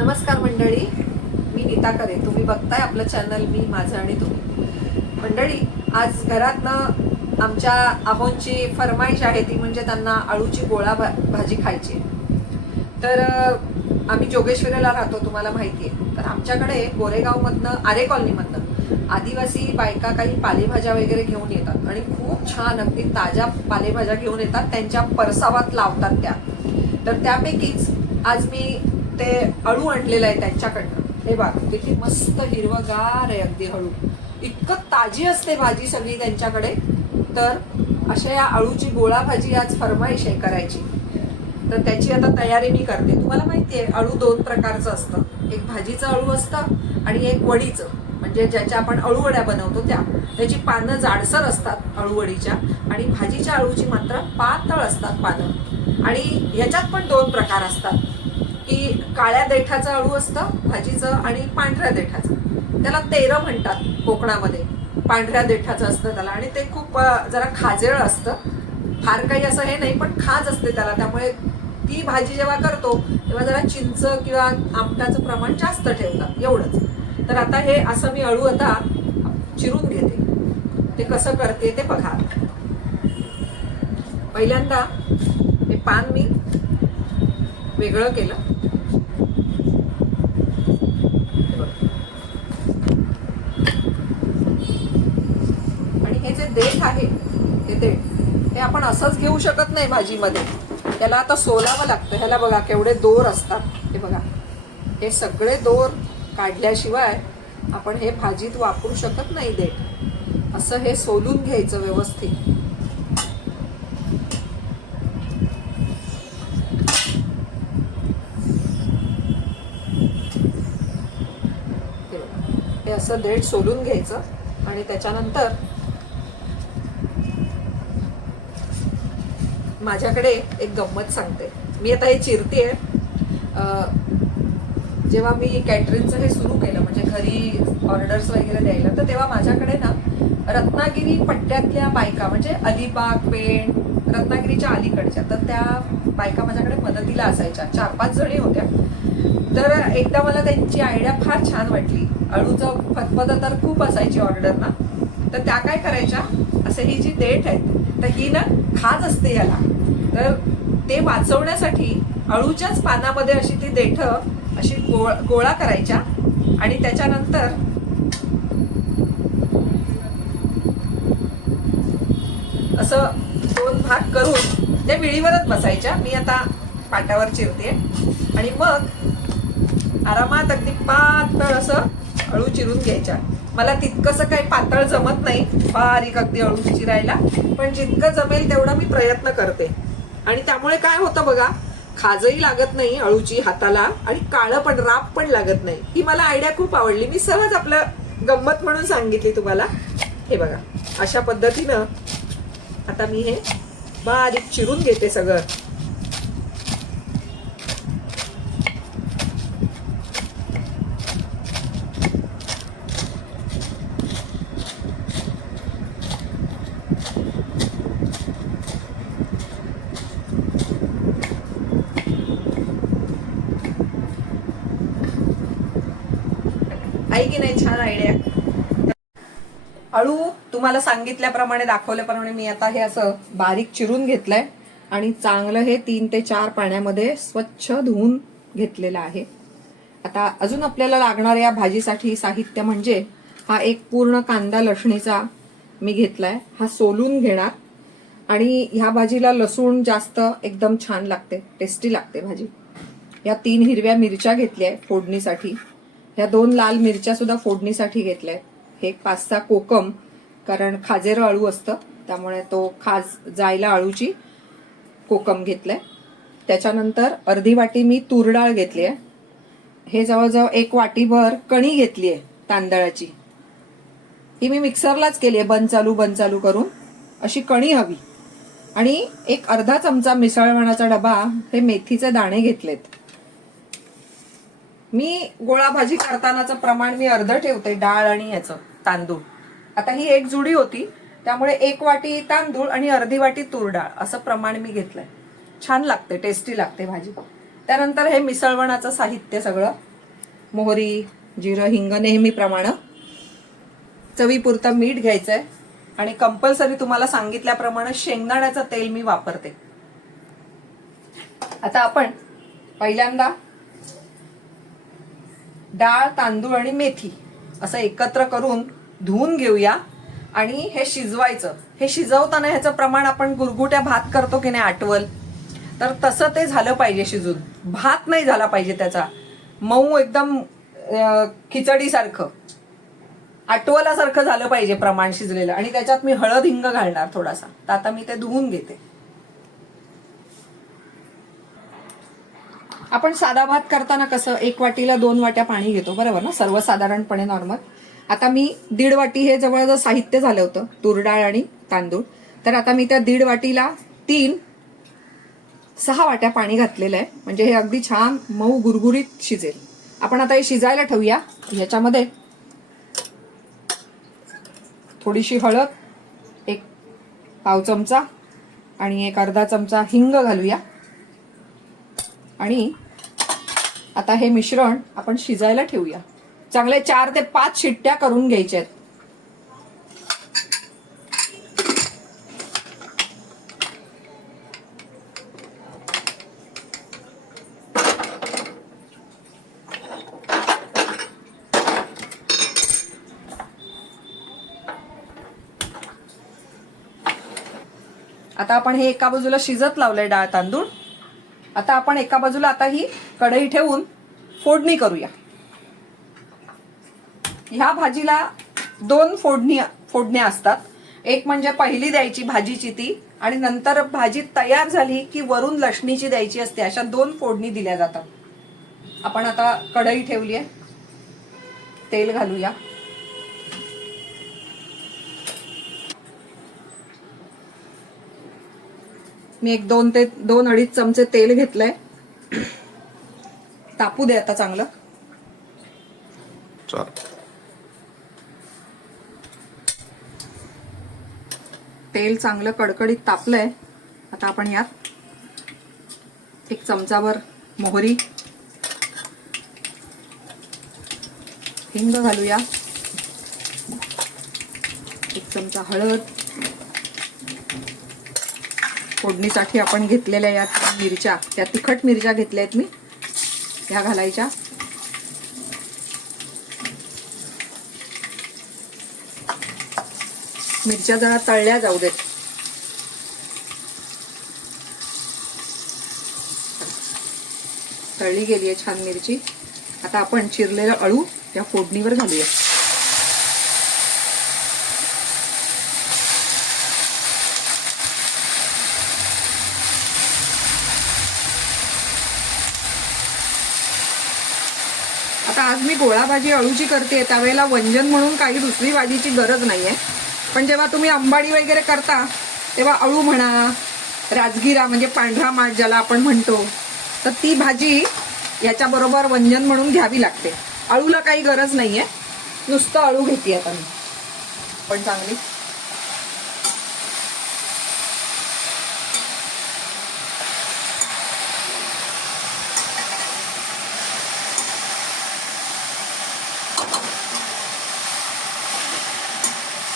नमस्कार मंडळी, मी नीता करे. तुम्ही बघताय आपलं चॅनल मी माझं आणि तुम्ही. मंडळी, आज घरातनं आमच्या आहोंची फरमाईश आहे, ती म्हणजे त्यांना अळूची गोळा भाजी खायची. तर आम्ही जोगेश्वरीला राहतो, तुम्हाला माहिती आहे. तर आमच्याकडे गोरेगावमधनं, आरे कॉलनीमधनं आदिवासी बायका काही पालेभाज्या वगैरे घेऊन येतात आणि खूप छान अगदी ताज्या पालेभाज्या घेऊन येतात. त्यांच्या परसावात लावतात त्या. तर त्यापैकीच आज मी ते अळू आणलेलं आहे त्यांच्याकडनं. हे बघ किती मस्त हिरवगार आहे अगदी अळू. इतकं ताजी असते भाजी सगळी त्यांच्याकडे. तर अशा या अळूची गोळा भाजी आज फरमाईश आहे करायची. तर त्याची आता तयारी मी करते. तुम्हाला माहिती आहे, अळू दोन प्रकारचं असतं. एक भाजीचं अळू असतं आणि एक वडीचं, म्हणजे ज्याच्या आपण अळूवड्या बनवतो त्या. त्याची पानं जाडसर असतात अळूवडीच्या, आणि भाजीच्या अळूची मात्र पातळ असतात पानं. आणि ह्याच्यात पण दोन प्रकार असतात, की काळ्या देठाचं अळू असतं भाजीचं आणि पांढऱ्या देठाचं. त्याला तेरं म्हणतात कोकणामध्ये. पांढऱ्या देठाचं असतं त्याला, आणि ते खूप जरा खाजेळ असतं. फार काही असं हे नाही, पण खाज असते त्याला. त्यामुळे ती भाजी जेव्हा करतो तेव्हा जरा चिंच किंवा आमटाचं प्रमाण जास्त ठेवतात, एवढंच. तर आता हे असं मी अळू आता चिरून घेते. ते कसं करते ते बघा. पहिल्यांदा हे पान मी वेगळं केलं. आणि हे जे देठ आहे, हे देठ हे आपण असंच घेऊ शकत नाही भाजीमध्ये. त्याला आता सोलावं लागतं. ह्याला बघा केवढे दोर असतात. हे बघा, हे सगळे दोर काढल्याशिवाय आपण हे भाजीत वापरू शकत नाही देठ. असं हे सोलून घ्यायचं व्यवस्थित. हे असं देठ सोलून घ्यायचं. आणि त्याच्यानंतर माझ्याकडे एक गंमत सांगते. मी आता हे चिरतेय. जेव्हा मी कॅटरिंगचं हे सुरू केलं, म्हणजे घरी ऑर्डर्स वगैरे द्यायला, तर तेव्हा माझ्याकडे ना रत्नागिरी पट्ट्यातल्या बायका, म्हणजे अलिबाग, पेण, रत्नागिरीच्या अलीकडच्या, तर त्या बायका माझ्याकडे मदतीला असायच्या. 4-5 जणी होत्या. तर एकदा मला त्यांची आयडिया फार छान वाटली. अळूचं फतफद तर खूप असायची ऑर्डर ना. तर त्या काय करायच्या, असे ही जी देठ आहेत, तर ही ना खाज असते याला. तर ते वाचवण्यासाठी अळूच्याच पानामध्ये अशी ती देठ अशी गोळा करायच्या, आणि त्याच्यानंतर असं 2 भाग करून त्या विळीवरच बसायच्या. मी आता पाटावर चिरते. आणि मग आरामात अगदी पातळ असं अळू चिरून घ्यायच्या. मला तितकंसं काही पातळ जमत नाही, बारीक अगदी अळू चिरायला, पण जितकं जमेल तेवढा मी प्रयत्न करते. आणि त्यामुळे काय होतं बघा, खाजही लागत नाही अळूची हाताला, आणि काळं पण, राप पण लागत नाही. ही मला आयडिया खूप आवडली. मी सहज आपलं गंमत म्हणून सांगितली तुम्हाला. हे बघा, अशा पद्धतीनं आता मी हे बारीक चिरून घेते सगळं. आहे की नाही छान आयडिया. अळू तुम्हाला सांगितल्याप्रमाणे, दाखवल्याप्रमाणे मी आता हे असं बारीक चिरून घेतलंय. आणि चांगलं हे 3 ते 4 पाण्यामध्ये स्वच्छ धुवून घेतलेलं आहे. आता अजून आपल्याला लागणाऱ्या या भाजीसाठी साहित्य म्हणजे हा एक पूर्ण कांदा लसणीचा मी घेतलाय. हा सोलून घेणार. आणि ह्या भाजीला लसूण जास्त एकदम छान लागते, टेस्टी लागते भाजी. या 3 हिरव्या मिरच्या घेतल्या फोडणीसाठी. ह्या 2 लाल मिरच्या सुद्धा फोडणीसाठी घेतल्या. हे 5-6 कोकम, कारण खाजेर अळू असतं त्यामुळे तो खाज जायला अळूची कोकम घेतलंय. त्याच्यानंतर अर्धी वाटी मी तूर डाळ घेतली आहे. हे जवळजवळ 1 वाटीभर कणी घेतली आहे तांदळाची. ही मी मिक्सरलाच केली आहे, बंद चालू करून. अशी कणी हवी. आणि एक अर्धा चमचा मिसळवणाचा डबा हे मेथीचे दाणे घेतलेत. मी गोळा भाजी करतानाचं प्रमाण मी अर्ध ठेवते, डाळ आणि याचं तांदूळ. आता ही 1 जुडी होती, त्यामुळे 1 वाटी तांदूळ आणि अर्धी वाटी तूर डाळ असं प्रमाण मी घेतलंय. छान लागते, टेस्टी लागते भाजी. त्यानंतर हे मिसळवणाचं साहित्य सगळं मोहरी, जिरं, हिंग नेहमीप्रमाणे, चवीपुरतं मीठ घ्यायचंय आणि कंपल्सरी तुम्हाला सांगितल्याप्रमाणे शेंगदाण्याचं तेल मी वापरते. आता आपण पहिल्यांदा डाळ, तांदूळ आणि मेथी असं एकत्र करून धुवून घेऊया आणि हे शिजवायचं. हे शिजवताना ह्याचं प्रमाण आपण गुरगुट्या भात करतो की नाही आटवल, तर तसं ते झालं पाहिजे शिजून. भात नाही झाला पाहिजे त्याचा, मऊ एकदम खिचडीसारखं आटवल्यासारखं झालं पाहिजे प्रमाण शिजलेलं. आणि त्याच्यात मी हळद हिंग घालणार थोडासा. तर आता मी ते धुवून घेते. आपण साधा भात करताना कसं 1 वाटीला 2 वाट्या पाणी घेतो, बरोबर ना, सर्वसाधारणपणे नॉर्मल. आता मी 1.5 वाटी हे जवळजवळ साहित्य झालं होतं, तूर डाळ आणि तांदूळ. तर आता मी त्या 1.5 वाटीला 6 वाट्या पाणी घातलेलं आहे, म्हणजे हे अगदी छान मऊ गुरगुरीत शिजेल. आपण आता हे शिजायला ठेवूया. ह्याच्यामध्ये थोडीशी हळद, 1 पाव चमचा आणि 1 अर्धा चमचा हिंग घालूया. आणि आता हे मिश्रण आपण शिजायला ठेवूया. चांगले 4 ते 5 शिट्ट्या करून घ्यायच्या आहेत. आता आपण हे एका बाजूला शिजत लावलंय डाळ तांदूळ. आता आपण एका बाजूला आता ही कढई ठेवून फोडणी करूया. ह्या भाजीला 2 फोडण्या असतात. एक म्हणजे पहिली द्यायची भाजीची ती, आणि नंतर भाजी तयार झाली की वरून लसणीची द्यायची असते. अशा 2 फोडणी दिल्या जातात. आपण आता कढई ठेवली आहे, तेल घालूया. मी 1 ते 2.5 चमचे तेल घेतलंय. तापू दे आता चांगलं. तेल चांगलं कडकडीत तापलंय. आता आपण यात 1 चमचाभर मोहरी, हिंग घालूया, 1 चमचा हळद. फोडणीसाठी आपण घेतलेल्या या मिरच्या, त्या तिखट मिरच्या घेतल्या आहेत मी, ह्या घालायच्या. मिरच्या जरा तळल्या जाऊ देत. तळली गेलीये छान मिरची. आता आपण चिरलेलं अळू या फोडणीवर घालूया. आता आज मी गोळा भाजी अळूची करते, त्यावेळेला वंजन म्हणून काही दुसरी भाजीची गरज नाहीये. पण जेव्हा तुम्ही आंबाडी वगैरे करता तेव्हा अळू म्हणा, राजगिरा म्हणजे पांढरा माठ ज्याला आपण म्हणतो, तर ती भाजी याच्याबरोबर वंजन म्हणून घ्यावी लागते. अळूला काही गरज नाहीये, नुसतं अळू घेते आता मी. पण चांगली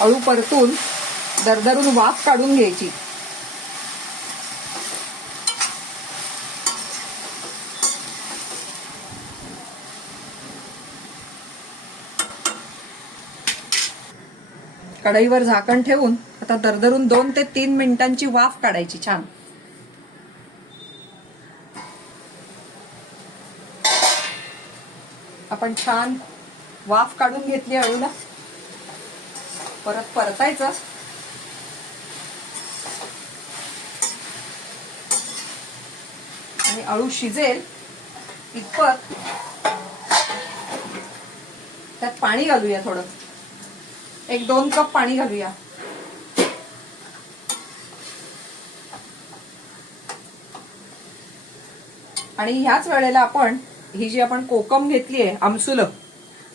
अळू परतून दरदरून वाफ काढून घ्यायची. कढईवर झाकण ठेवून आता दरदरून 2 ते 3 मिनिटांची वाफ काढायची छान. आपण छान वाफ काढून घेतली अळूला. परत परतायचं. आणि अळू शिजेल इतपत त्यात पाणी घालूया. थोडं 1-2 कप पाणी घालूया. आणि ह्याच वेळेला आपण ही जी आपण कोकम घेतली आहे आमसुलं,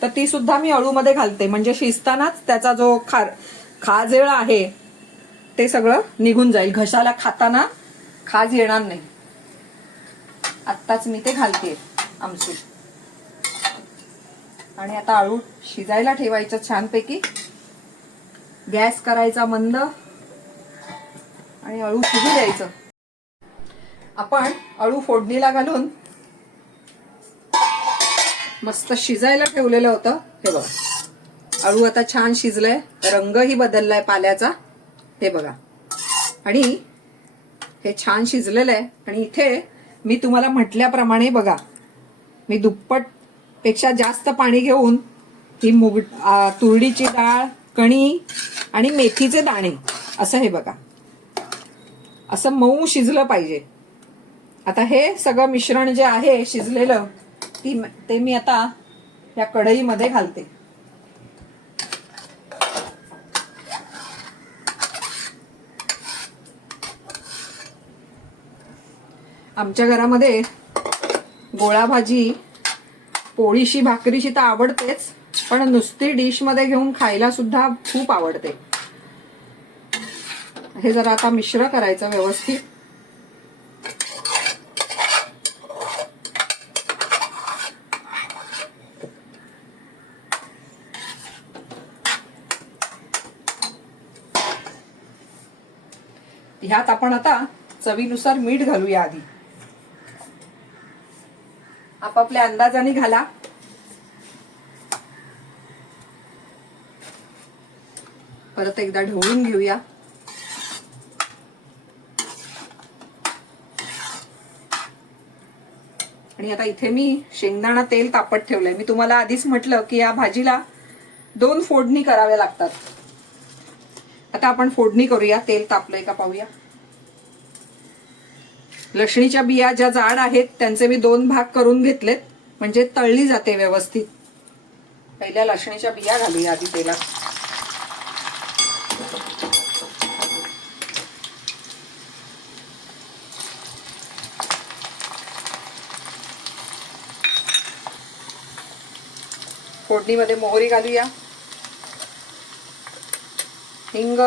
तर ती सुद्धा मी अळूमध्ये घालते, म्हणजे शिजतानाच त्याचा जो खाजेळ आहे ते सगळं निघून जाईल. घशाला खाताना खाज येणार नाही. आत्ताच मी ते घालते आमसूल. आणि आता अळू शिजायला ठेवायचं छानपैकी. गॅस करायचा मंद आणि अळू शिजू द्यायचं. आपण अळू फोडणीला घालून मस्त शिजायला ठेवलेलं होतं. हे बघा अळू आता छान शिजलंय, रंगही बदललाय पाल्याचा. हे बघा आणि हे छान शिजलेलं आहे. आणि इथे मी तुम्हाला म्हटल्याप्रमाणे बघा मी दुप्पट पेक्षा जास्त पाणी घेऊन ही तुरडीची डाळ, कणी आणि मेथीचे दाणे असं हे बघा असं मऊ शिजलं पाहिजे. आता हे सगळं मिश्रण जे आहे शिजलेलं ते मी आता या कढईमध्ये घालते. आमच्या घरामध्ये गोळा भाजी पोळीशी भाकरीशी तर आवडतेच, पण नुसती डिश मध्ये घेऊन खायला सुद्धा खूप आवडते. हे जरा आता मिश्र करायचं व्यवस्थित. ह्यात आपण आता चवीनुसार मीठ घालूया. आधी आपापल्या अंदाजाने घाला. परत एकदा ढवळून घेऊया. आणि आता इथे मी शेंगदाणा तेल तापत ठेवलंय. मी तुम्हाला आधीच म्हटलं की या भाजीला 2 फोडणी कराव्या लागतात. आता आपण फोडणी करूया. तेल तापलंय का पाहूया. लसणीच्या बिया ज्या जाड आहेत त्यांचे मी 2 भाग करून घेतलेत, म्हणजे तळली जाते व्यवस्थित. पहिल्या लसणीच्या बिया घालूया आधी तेलात. फोडणीमध्ये मोहरी घालूया, हिंग,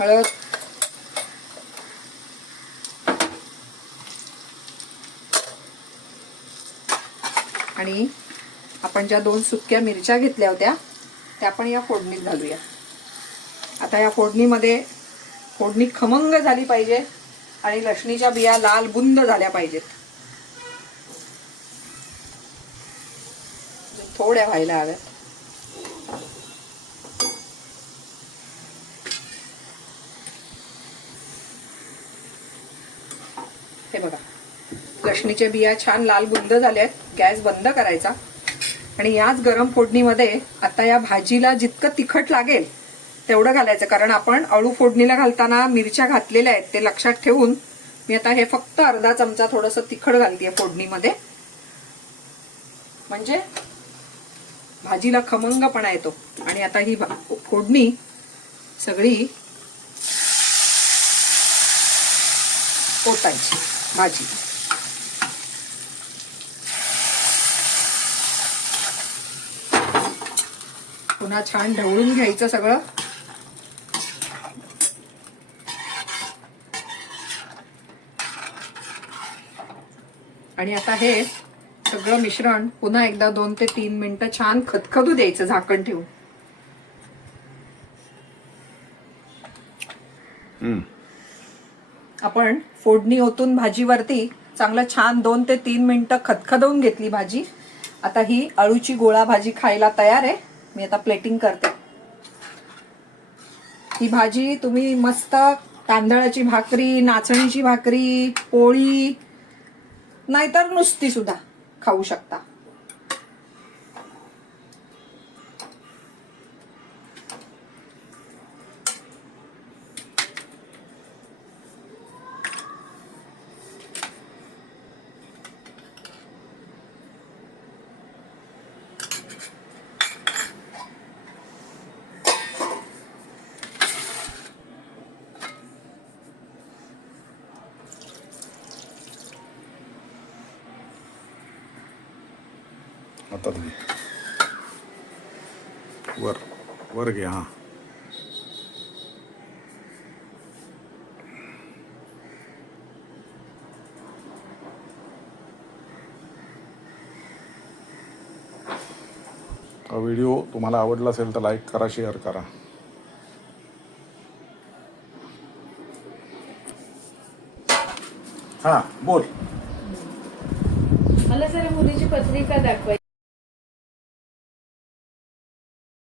हळद, आणि आपण ज्या 2 सुक्या मिरच्या घेतल्या होत्या त्या पण या फोडणीत घालूया. आता या फोडणीमध्ये फोडणी खमंग झाली पाहिजे आणि लसणीच्या बिया लाल बुंद झाल्या पाहिजेत. थोड्या व्हायला हव्यात. हे बघा लसणीच्या बिया छान लाल बुंद झाल्यात. गॅस बंद करायचा आणि याच गरम फोडणीमध्ये आता या भाजीला जितकं तिखट लागेल तेवढं घालायचं. कारण आपण अळू फोडणीला घालताना मिरच्या घातलेल्या आहेत ते लक्षात ठेवून मी आता हे फक्त अर्धा चमचा थोडंसं तिखट घालतेय फोडणीमध्ये, म्हणजे भाजीला खमंगपणा येतो. आणि आता ही फोडणी सगळी ओतायची भाजी. पुन्हा छान ढवळून घ्यायचं सगळं. आणि आता हे सगळं मिश्रण पुन्हा एकदा 2 ते 3 मिनिटं छान खदखदू द्यायचं झाकण ठेवून. आपण फोडणी ओतून भाजीवरती चांगलं छान 2 ते 3 मिनिटं खदखदवून घेतली भाजी. आता ही अळूची गोळा भाजी खायला तयार आहे. मी आता प्लेटिंग करते. ही भाजी तुम्ही मस्त तांदळाची भाकरी, नाचणीची भाकरी, पोळी नाहीतर नुसती सुद्धा खाऊ शकता. आता तुम्ही वर वर घ्या. हां हा व्हिडिओ तुम्हाला आवडला असेल तर लाईक करा, शेअर करा. हा बोल. मला जरा मुलीची पत्रिका दाखवायची.